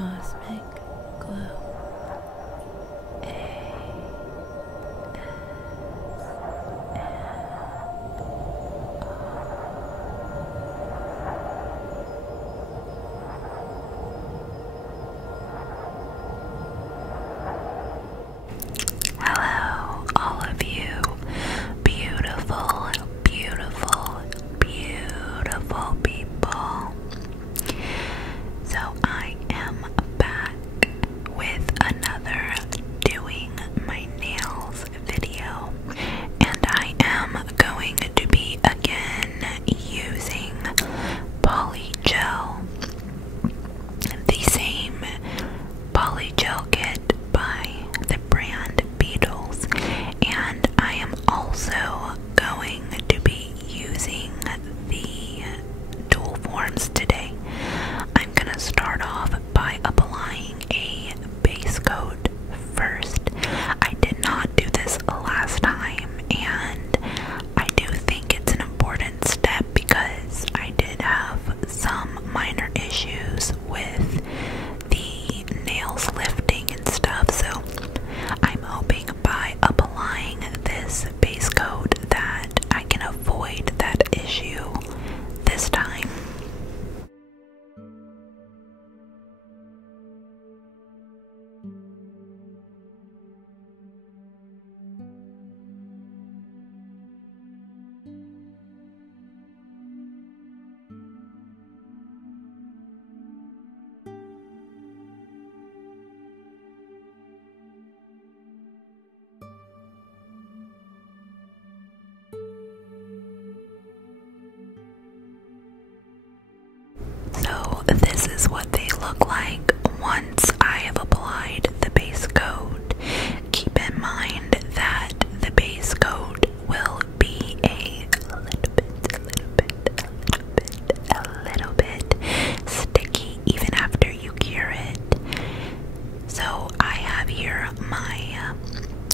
cosmic glow. Hello, all of you beautiful, beautiful, beautiful people. So I am back with another doing my nails video, and I am going to be again using Polygel, the same Polygel kit by the brand Beetles, and I am also going to be using the dual forms today. I'm gonna start off by applying a base coat first. I did not do this last time, and I do think it's an important step because I did have some minor issues with the nails lifting and stuff, so I'm hoping by applying this base coat that I can avoid that issue this time. So this is what they look like once I have applied the base coat. Keep in mind that the base coat will be a little bit sticky even after you cure it. So I have here my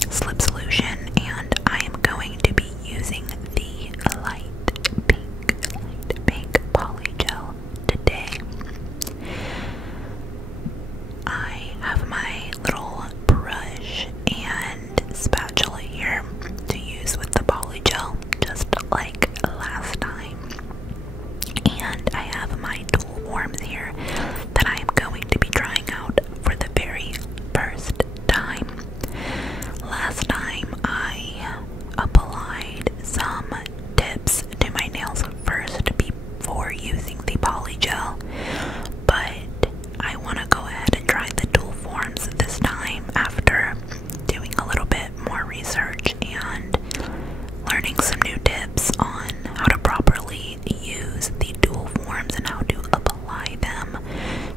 slip solution, and I am going to be using the light pink Polygel today. I have my little brush and spatula here to use with the Polygel, just like last time. And I have my dual forms here that I am going to be trying out for the very first time. Last time I applied some tips to my nails first before using the Polygel, but I want to go ahead and try the dual forms this time after doing a little bit more research and learning some new tips on how to properly use the dual forms and how to apply them.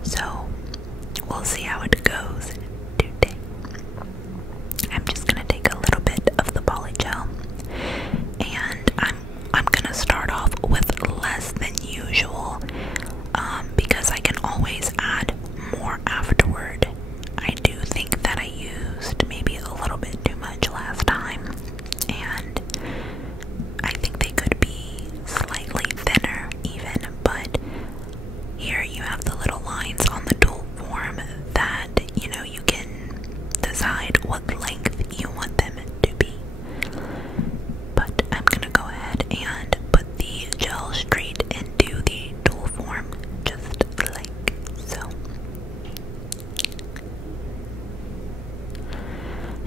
So we'll see how it goes today. I'm just gonna take a little bit of the Polygel, and I'm gonna start off with less than usual, because I can always add more afterward. I do think that I used maybe a little bit too much last time, and I think they could be slightly thinner even, but here you have the little lines on the dual form that, you know, you can decide what length you want them to be. But I'm gonna go ahead and put the gel straight into the dual form, just like so.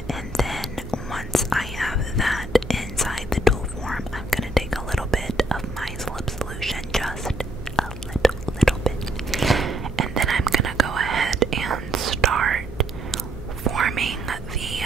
And then once I have that inside the dual form, I'm gonna take a little bit of my slip solution, just a little bit, and then I'm gonna go ahead and start forming the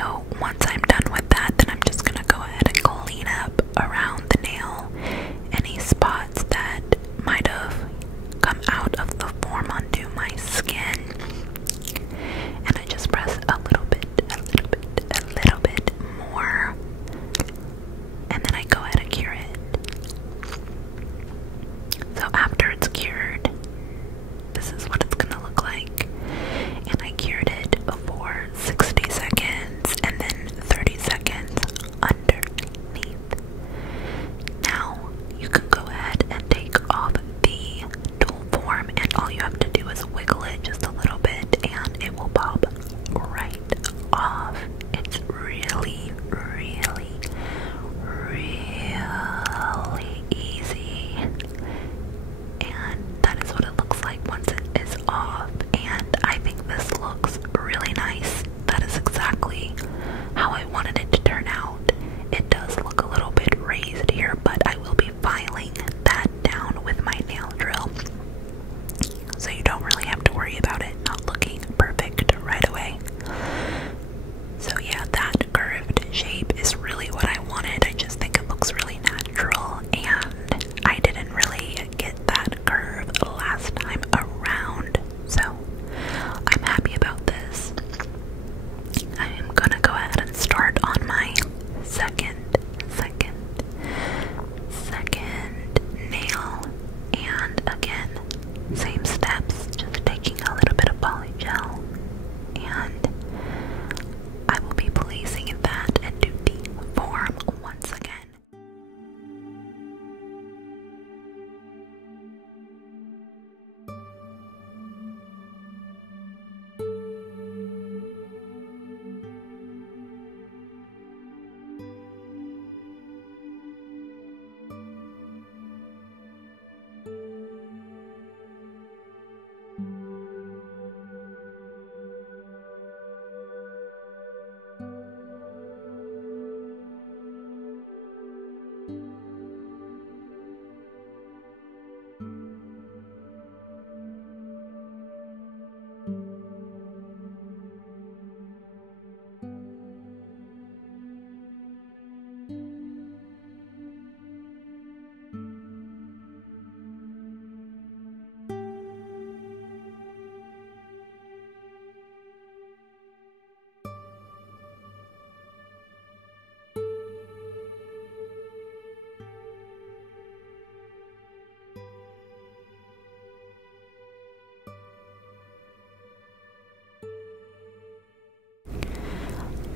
So once I'm done with that, then I'm just gonna go ahead and clean up around the nail, any spots that might have come out of the form onto my skin. And I just press a little bit more, and then I go ahead and cure it. So after it's cured, this is what it's gonna look like. And I cured it for 60 seconds and then 30 seconds underneath. Now you can go ahead and take off the dual form, and all you have to do is wiggle it just a little bit and it will pop right off. It's really easy, and that is what it looks like once it is off. And I think this looks really nice. That is exactly how I wanted it to turn out. It does look a little bit raised here, but I will be filing that down with my nail drill, so you don't really have to worry about it not looking perfect right away. So yeah, that curved shape is really what I wanted. I just think it looks really natural, and I didn't really get that curve last time around, so I'm happy about this. I am gonna go ahead and start on my second nail, and again, same steps, just taking a little bit of polygel, and I will be placing that into the form once again.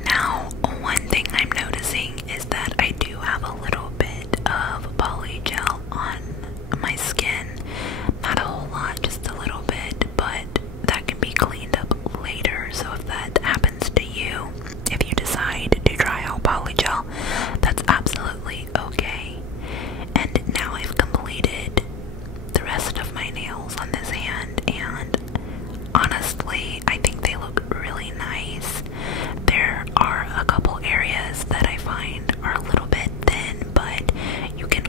Now, one thing I'm noticing is that I do have a little bit of polygel on my skin. Not a whole lot, just a little bit, but that can be cleaned up later. So if that happens to you, if you decide to try out polygel, that's absolutely okay. And now I've completed the rest of my nails on this hand, and honestly, I think they look really nice. There are a couple areas that I find are a little bit thin, but you can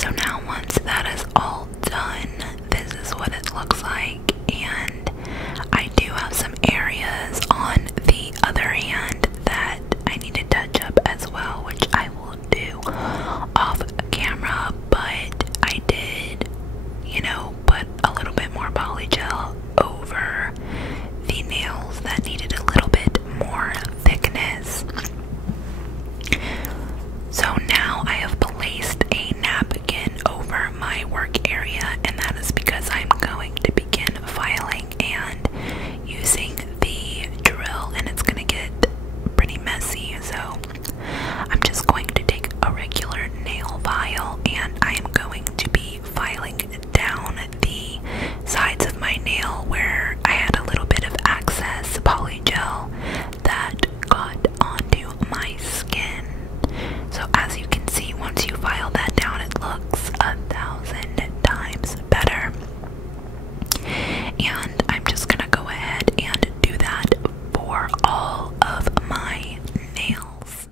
So now once that is all done, this is what it looks like, and I do have some areas on the other hand that I need to touch up as well, which I will do off camera, but I did, you know, put a little bit more polygel over the nails that needed a little bit more thickness. So now I have placed a napkin over my work area, and that is because I'm going to begin filing and using the drill, and it's going to get pretty messy. So I'm just going to take a regular nail file, and I am going to be filing down the sides of my nail where I had a little bit of excess polygel that got onto my skin. So as you can see, once you file that down, it looks 1,000 times better. And I'm just gonna go ahead and do that for all of my nails.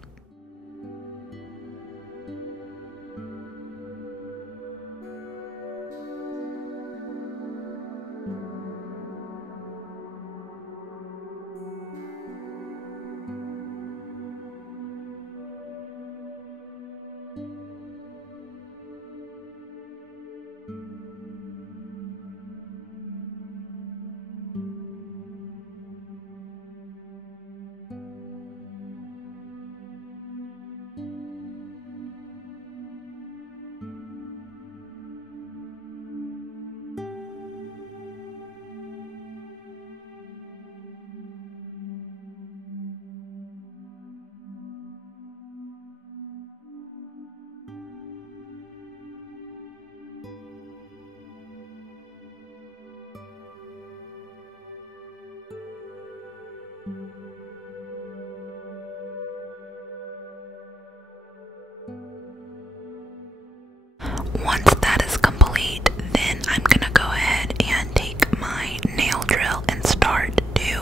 Once that is complete, then I'm gonna go ahead and take my nail drill and start to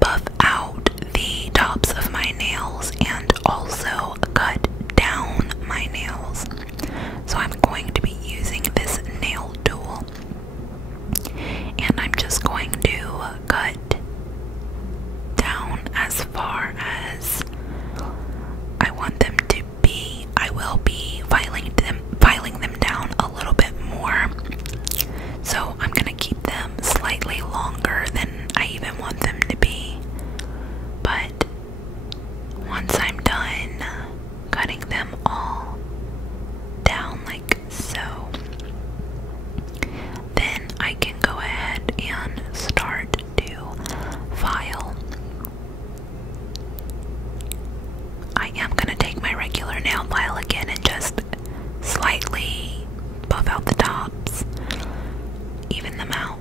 buff out the tops of my nails and also cut down my nails. So I'm going to be using this nail tool, and I'm just going to cut down as far as I want them to be. I will be filing them down a little bit more. So I'm gonna keep them slightly longer than I even want them to be. But once I'm done cutting them all down like so, then I can go ahead and start to file. I am going to take my regular nail file again and just slightly buff out the tops, even them out.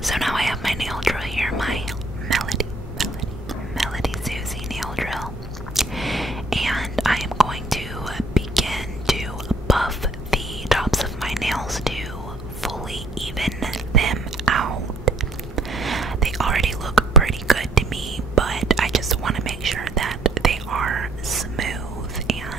So now I have my nail drill here, my Melody Susie nail drill, and I am going to begin to buff the tops of my nails to fully even them out. They already look pretty good to me, but I just want to make sure that they are smooth and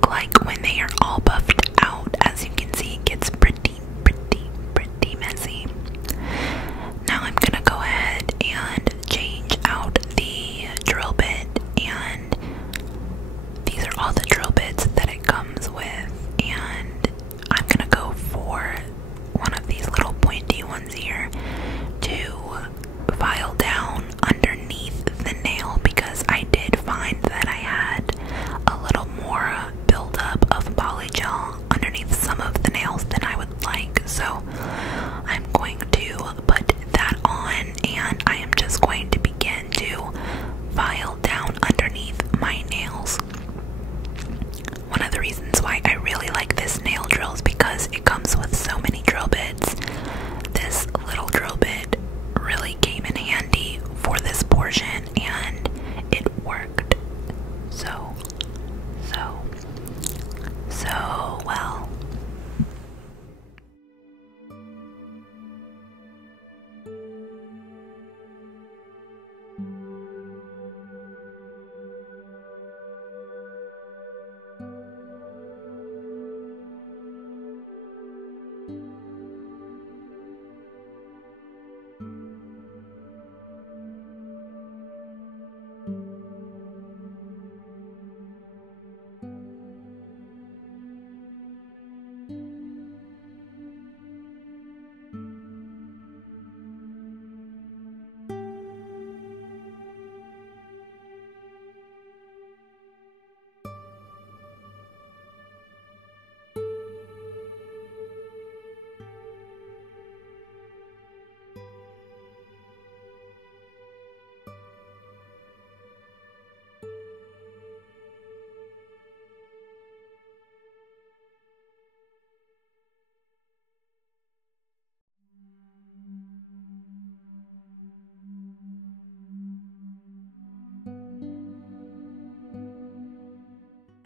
look like when they are all buffed out. As you can see, it gets pretty messy. Now I'm gonna go ahead and change out the drill bit, and these are all the drill bits that it comes with, and I'm gonna go for one of these little pointy ones here to file down underneath the nail, because I did find that I had a little more buildup of polygel underneath some of the nails than I would like. So I'm going to put that on, and I am just going to begin to file down underneath my nails. One of the reasons why I really like this nail drill is because it comes with so many drill bits. This little drill bit really came in handy for this portion, and it worked so well.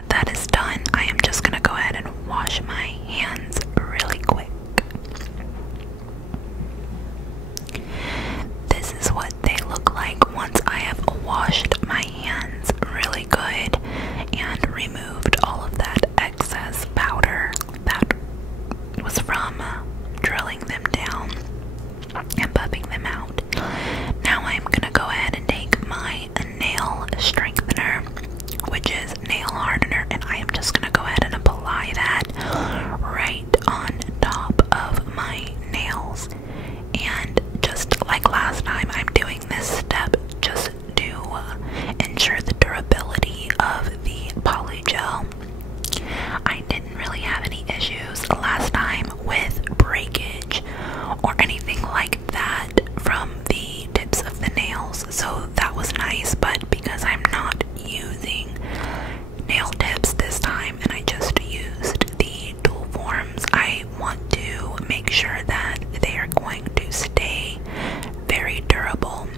That is done. I am just gonna go ahead and wash my hands really quick. This is what they look like once I have washed my hands really good and removed all of that excess powder that was from drilling them down and buffing them out. Now I'm gonna go ahead and take my nail strengthener, which is nail hardener, and I am just gonna go ahead and apply that right on top of my nails. And just like last time, I'm doing this step just to ensure the durability of the polygel. I didn't really have any issues last time with breakage or anything like that from the tips of the nails, so that was nice. But because I'm not using nail tips this time and I just used the dual forms, I want to make sure that they are going to stay very durable.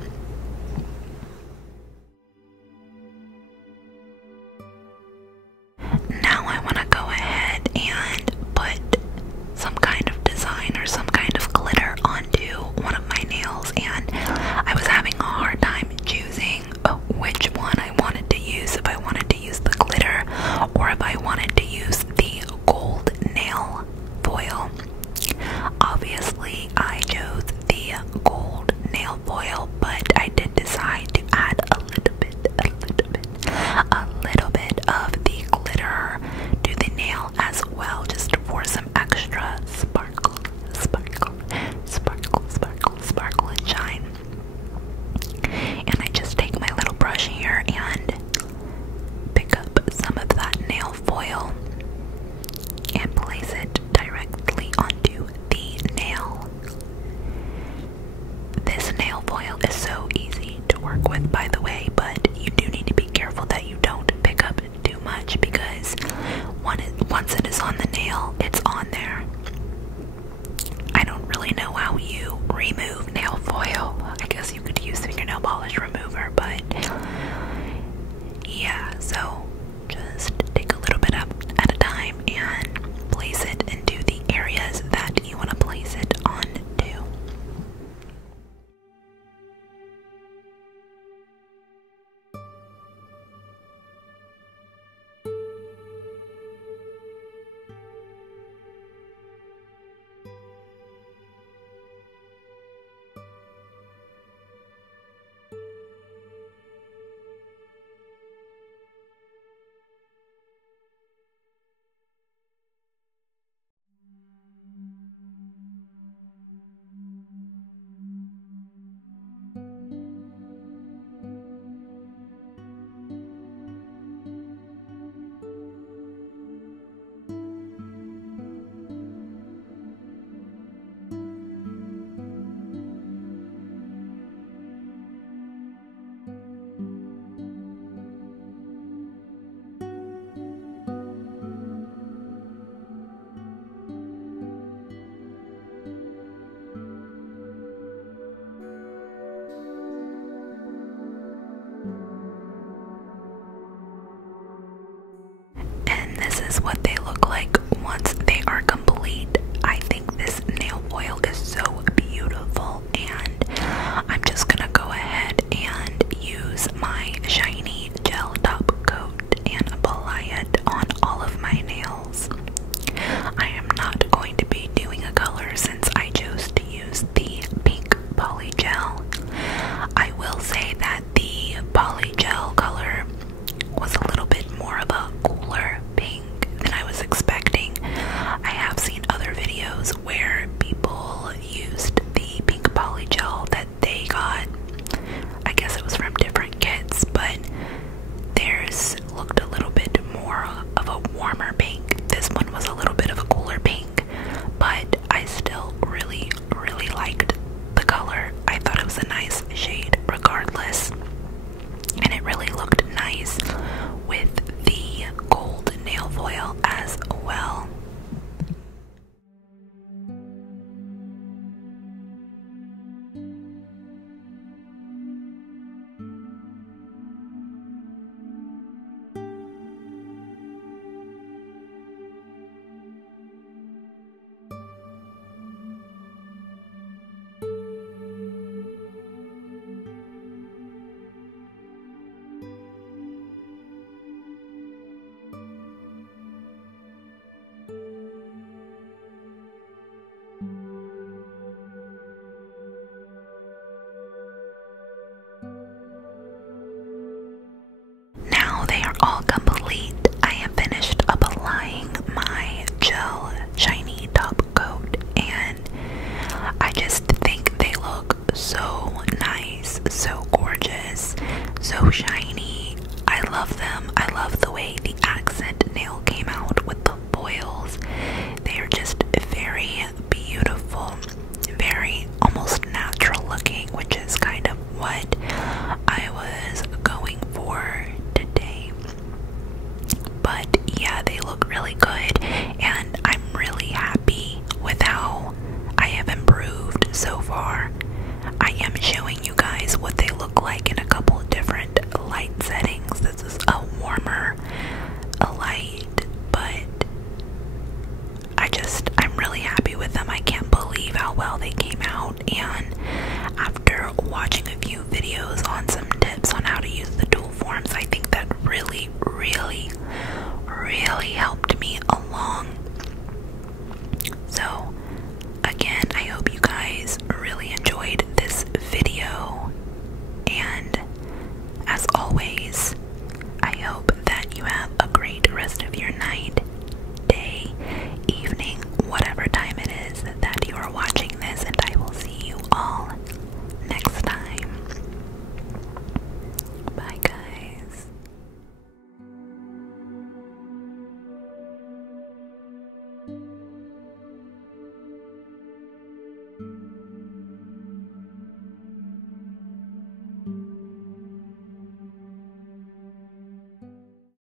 Now I want to go ahead and put some kind of design or some kind of glitter onto one of my nails, and I was having a hard time choosing which one I wanted to use, if I wanted to use the glitter or if I wanted to use the gold nail foil. Obviously I chose the gold nail foil, but I did decide to add a little bit of the glitter to the nail as well, just for some extra sparkle and shine. And I just take my little brush here and pick up some of that nail foil and place it directly onto the nail. This nail foil is so easy to work with, by the way, but you do need to be careful that you don't pick up too much, because once it is on the nail, it's on there. I don't really know how you remove nail foil. I guess you could use fingernail polish remover, but yeah, so just take a little bit up at a time and place it into the areas that you want to place it onto. is what they look like once they are complete. I think this nail foil is so beautiful, and I'm just gonna go ahead and use my shiny gel top coat and apply it on all of my nails. I am not going to be doing a color since I chose to use the pink Polygel. I will say that the Polygel color was a little bit more of a cooler pink than I was expecting. I have seen other videos where people used the pink Polygel that they got. I guess it was from different kits, but theirs looked a little bit more of a warmer pink. This one was a little bit of a cooler pink, but I still really liked the color. I thought it was a nice shade regardless, and it really looked nice with the gold nail foil as well. Now they are all complete. I have finished applying my gel shiny top coat, and I just think they look so nice, so gorgeous, so shiny. I love them. I love the way the accent nail came out with the foils. They are just very beautiful, very almost natural looking, which is kind of what I was going for today. But yeah, they look really good, and I'm really happy with how I have improved so far. I am showing you guys what they look like in a couple of different light settings. This is a warmer light, but I'm really happy with them. I can't believe how well they came out, and after watching a few videos on some tips on how to use the dual forms, I think that really helped me along. So again, I hope you guys really enjoyed this video, and as always, I hope that you have a great rest of your night, day, evening, whatever time it is that you are watching this, and I will see you all next time. Bye, guys.